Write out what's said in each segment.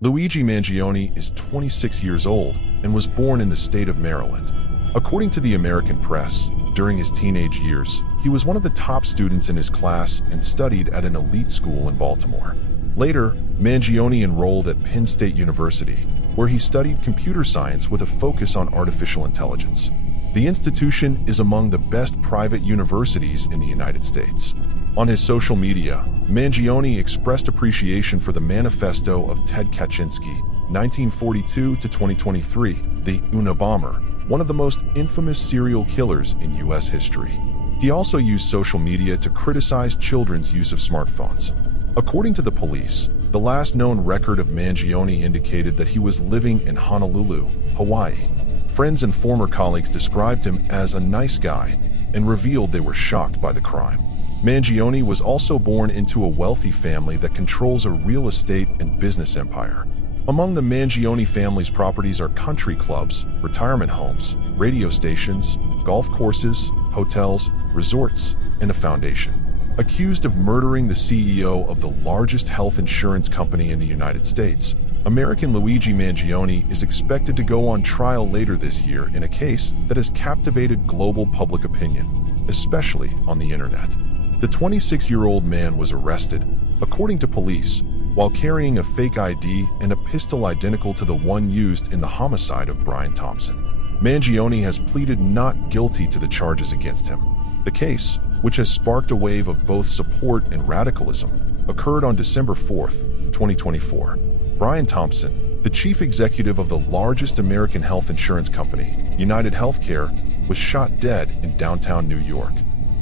Luigi Mangione is 26 years old and was born in the state of Maryland. According to the American press, during his teenage years, he was one of the top students in his class and studied at an elite school in Baltimore. Later, Mangione enrolled at Penn State University, where he studied computer science with a focus on artificial intelligence. The institution is among the best private universities in the United States. On his social media, Mangione expressed appreciation for the manifesto of Ted Kaczynski, 1942 to 2023, the Unabomber, one of the most infamous serial killers in U.S. history. He also used social media to criticize children's use of smartphones. According to the police, the last known record of Mangione indicated that he was living in Honolulu, Hawaii. Friends and former colleagues described him as a nice guy and revealed they were shocked by the crime. Mangione was also born into a wealthy family that controls a real estate and business empire. Among the Mangione family's properties are country clubs, retirement homes, radio stations, golf courses, hotels, resorts, and a foundation. Accused of murdering the CEO of the largest health insurance company in the United States, American Luigi Mangione is expected to go on trial later this year in a case that has captivated global public opinion, especially on the internet. The 26-year-old man was arrested, according to police, while carrying a fake ID and a pistol identical to the one used in the homicide of Brian Thompson. Mangione has pleaded not guilty to the charges against him. The case, which has sparked a wave of both support and radicalism, occurred on December 4, 2024. Brian Thompson, the chief executive of the largest American health insurance company, United Healthcare, was shot dead in downtown New York.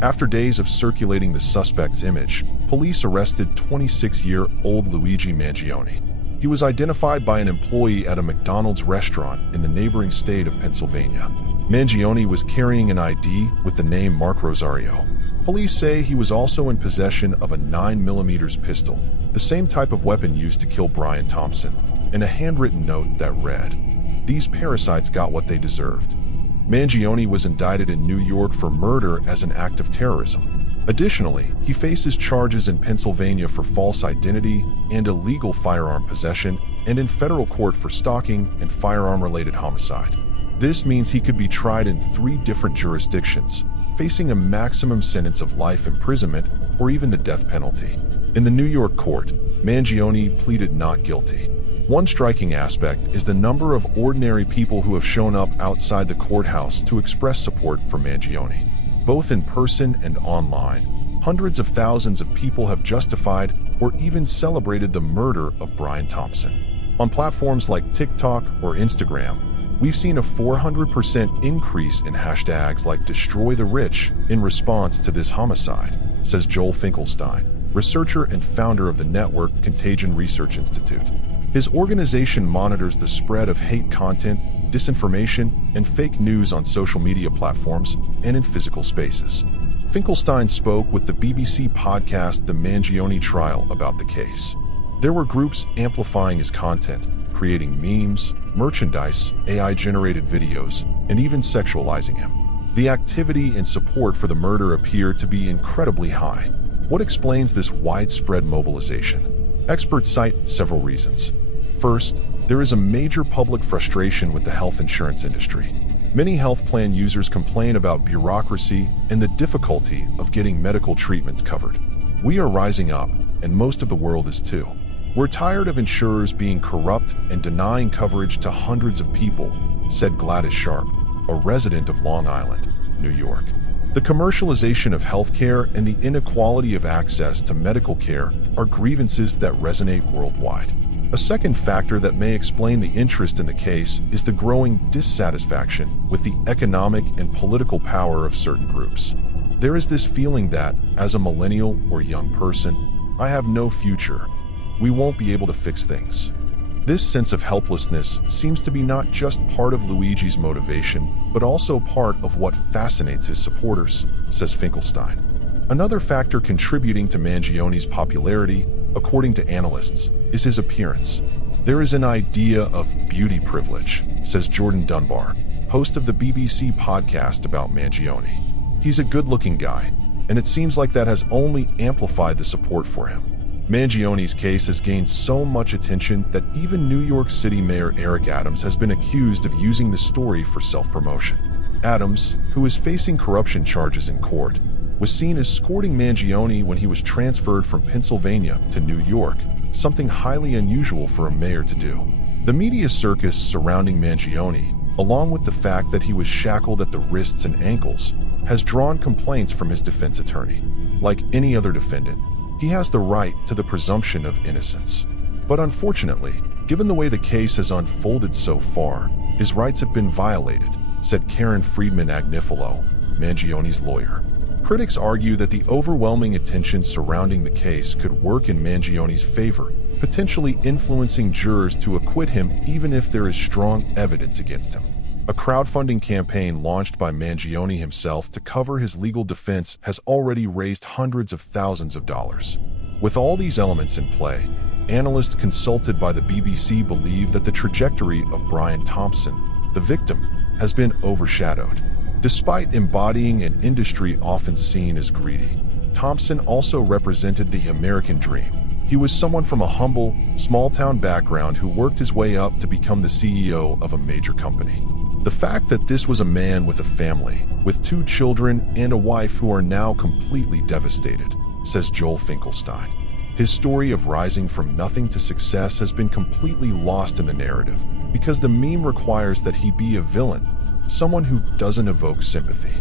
After days of circulating the suspect's image, police arrested 26-year-old Luigi Mangione. He was identified by an employee at a McDonald's restaurant in the neighboring state of Pennsylvania. Mangione was carrying an ID with the name Mark Rosario. Police say he was also in possession of a 9mm pistol, the same type of weapon used to kill Brian Thompson, and a handwritten note that read, "These parasites got what they deserved." Mangione was indicted in New York for murder as an act of terrorism. Additionally, he faces charges in Pennsylvania for false identity and illegal firearm possession, and in federal court for stalking and firearm-related homicide. This means he could be tried in 3 different jurisdictions, facing a maximum sentence of life imprisonment or even the death penalty. In the New York court, Mangione pleaded not guilty. One striking aspect is the number of ordinary people who have shown up outside the courthouse to express support for Mangione. Both in person and online, hundreds of thousands of people have justified or even celebrated the murder of Brian Thompson. On platforms like TikTok or Instagram, we've seen a 400% increase in hashtags like Destroy the Rich in response to this homicide, says Joel Finkelstein, researcher and founder of the network Contagion Research Institute. His organization monitors the spread of hate content, disinformation, and fake news on social media platforms and in physical spaces. Finkelstein spoke with the BBC podcast The Mangione Trial about the case. There were groups amplifying his content, creating memes, merchandise, AI-generated videos, and even sexualizing him. The activity and support for the murder appear to be incredibly high. What explains this widespread mobilization? Experts cite several reasons. First, there is a major public frustration with the health insurance industry. Many health plan users complain about bureaucracy and the difficulty of getting medical treatments covered. We are rising up, and most of the world is too. We're tired of insurers being corrupt and denying coverage to hundreds of people, said Gladys Sharp, a resident of Long Island, New York. The commercialization of healthcare and the inequality of access to medical care are grievances that resonate worldwide. A second factor that may explain the interest in the case is the growing dissatisfaction with the economic and political power of certain groups. There is this feeling that, as a millennial or young person, I have no future. We won't be able to fix things. This sense of helplessness seems to be not just part of Luigi's motivation, but also part of what fascinates his supporters, says Finkelstein. Another factor contributing to Mangione's popularity, according to analysts, is his appearance. There is an idea of beauty privilege, says Jordan Dunbar, host of the BBC podcast about Mangione. He's a good-looking guy, and it seems like that has only amplified the support for him. Mangione's case has gained so much attention that even New York City Mayor Eric Adams has been accused of using the story for self-promotion. Adams, who is facing corruption charges in court, was seen escorting Mangione when he was transferred from Pennsylvania to New York, something highly unusual for a mayor to do. The media circus surrounding Mangione, along with the fact that he was shackled at the wrists and ankles, has drawn complaints from his defense attorney. Like any other defendant, he has the right to the presumption of innocence. But unfortunately, given the way the case has unfolded so far, his rights have been violated, said Karen Friedman Agnifilo, Mangione's lawyer. Critics argue that the overwhelming attention surrounding the case could work in Mangione's favor, potentially influencing jurors to acquit him even if there is strong evidence against him. A crowdfunding campaign launched by Mangione himself to cover his legal defense has already raised hundreds of thousands of dollars. With all these elements in play, analysts consulted by the BBC believe that the trajectory of Brian Thompson, the victim, has been overshadowed. Despite embodying an industry often seen as greedy, Thompson also represented the American dream. He was someone from a humble, small-town background who worked his way up to become the CEO of a major company. The fact that this was a man with a family, with 2 children and a wife who are now completely devastated, says Joel Finkelstein. His story of rising from nothing to success has been completely lost in the narrative because the meme requires that he be a villain, someone who doesn't evoke sympathy.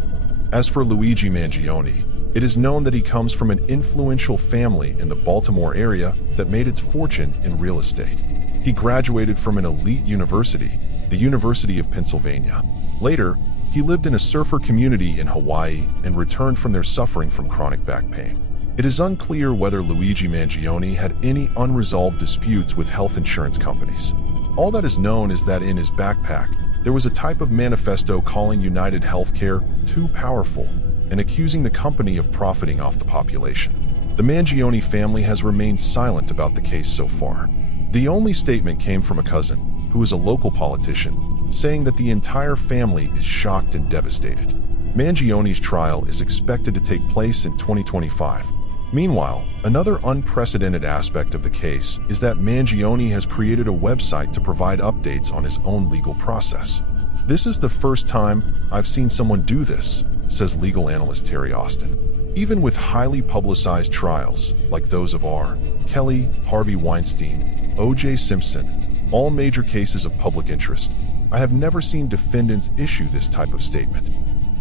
As for Luigi Mangione, it is known that he comes from an influential family in the Baltimore area that made its fortune in real estate. He graduated from an elite university, the University of Pennsylvania. Later, he lived in a surfer community in Hawaii and returned from there suffering from chronic back pain. It is unclear whether Luigi Mangione had any unresolved disputes with health insurance companies. All that is known is that in his backpack, there was a type of manifesto calling United Healthcare too powerful and accusing the company of profiting off the population. The Mangione family has remained silent about the case so far. The only statement came from a cousin, who is a local politician, saying that the entire family is shocked and devastated. Mangione's trial is expected to take place in 2025. Meanwhile, another unprecedented aspect of the case is that Mangione has created a website to provide updates on his own legal process. This is the first time I've seen someone do this, says legal analyst Terry Austin. Even with highly publicized trials, like those of R. Kelly, Harvey Weinstein, O.J. Simpson, all major cases of public interest, I have never seen defendants issue this type of statement.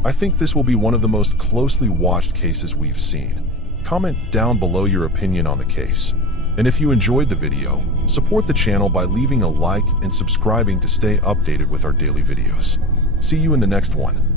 I think this will be one of the most closely watched cases we've seen. Comment down below your opinion on the case. And if you enjoyed the video, support the channel by leaving a like and subscribing to stay updated with our daily videos. See you in the next one.